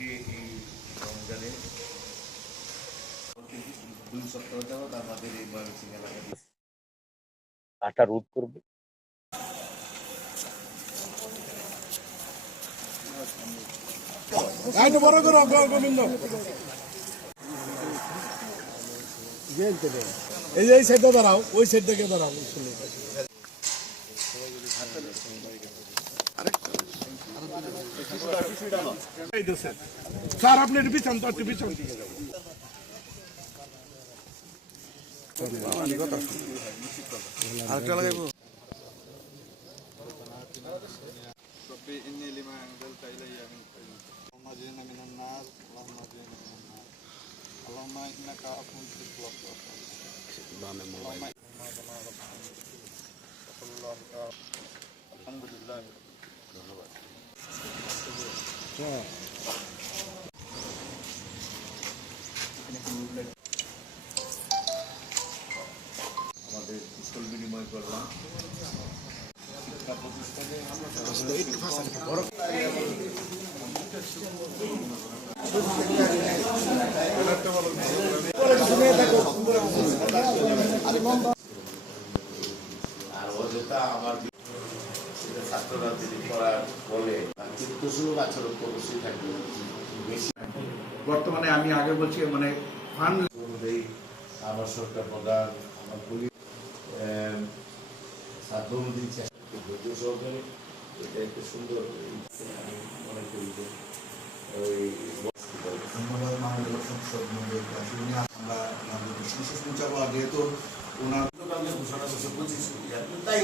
আজকে এই রমজানে 2 সপ্তাহ যাবৎ আমাদের এই ময়মনসিংহ এলাকাতে আটা রোধ করবে। এই যে এই সাইডে দাঁড়াও, ওই সাইড থেকে দাঁড়াও। স্যার আপনি পিছন তো একটু পিছন দিকে যাবো। আরেকটা লাগাইবো। আলহামদুলিল্লাহ, ধন্যবাদ। আমাদের কুশল বিনিময় করলাম। শিক্ষা প্রতিষ্ঠানে আর অযথা আমার ছাত্ররা যদি পড়ার বলে চিত্তসুলভ আচরণ তো অবশ্যই থাকবে। বর্তমানে আমি আগে বলছি মানে ফান্ড অনুযায়ী আমার সরকার প্রধান আমার পুলিশ সাধ্য অনুযায়ী ধৈর্য সহকারে এটা একটা সুন্দর আমি মনে করি যে ধন্যবাদ মাননীয় সংসদ মন্ডলী। আমরা বিশেষ পৌঁছাবো যেহেতু ওনার ঘোষণা করছে 25 তাই